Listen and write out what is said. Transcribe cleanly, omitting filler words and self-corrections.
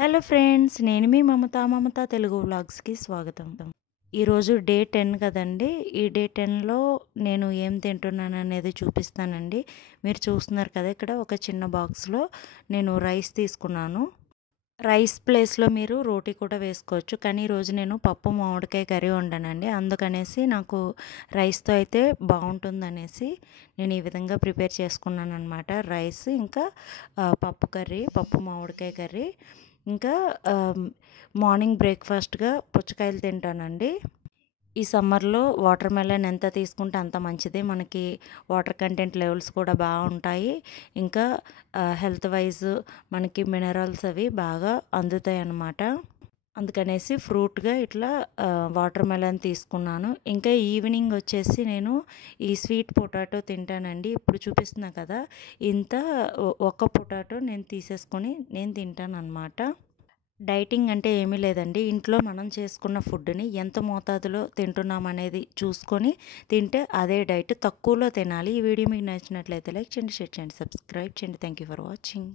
Hello friends, నేను మీ మమత తెలుగు వ్లాగ్స్కి స్వాగతం. ఈరోజు డే 10 కదండి. ఈ డే 10లో నేను ఏం తింటున్నాను అనేది చూపిస్తానండి. మీరు చూస్తున్నారు కదా, ఇక్కడ ఒక చిన్న బాక్స్లో నేను రైస్ తీసుకున్నాను. రైస్ ప్లేస్లో మీరు రోటీ కూడా వేసుకోవచ్చు, కానీ ఈరోజు నేను పప్పు మామిడికాయ కర్రీ వండానండి. అందుకనేసి నాకు రైస్తో అయితే బాగుంటుందనేసి నేను ఈ విధంగా ప్రిపేర్ చేసుకున్నాను అనమాట. రైస్ ఇంకా పప్పు మామిడికాయ కర్రీ. ఇంకా మార్నింగ్ బ్రేక్ఫాస్ట్గా పుచ్చకాయలు తింటానండి. ఈ సమ్మర్లో వాటర్ మెలన్ ఎంత తీసుకుంటే అంత మంచిది. మనకి వాటర్ కంటెంట్ లెవెల్స్ కూడా బాగుంటాయి. ఇంకా హెల్త్ వైజ్ మనకి మినరల్స్ అవి బాగా అందుతాయి అన్నమాట. అందుకనేసి ఫ్రూట్గా ఇట్లా వాటర్ మెలన్ తీసుకున్నాను. ఇంకా ఈవినింగ్ వచ్చేసి నేను ఈ స్వీట్ పొటాటో తింటానండి. ఇప్పుడు చూపిస్తున్నా కదా, ఇంత ఒక్క పొటాటో నేను తీసేసుకొని నేను తింటాను అన్నమాట. డైటింగ్ అంటే ఏమీ లేదండి. ఇంట్లో మనం చేసుకున్న ఫుడ్ని ఎంత మోతాదులో తింటున్నాం అనేది చూసుకొని తింటే అదే డైట్. తక్కువలో తినాలి. ఈ వీడియో మీకు నచ్చినట్లయితే లైక్ చేయండి, షేర్ చేయండి, సబ్స్క్రైబ్ చేయండి. Thank you for watching.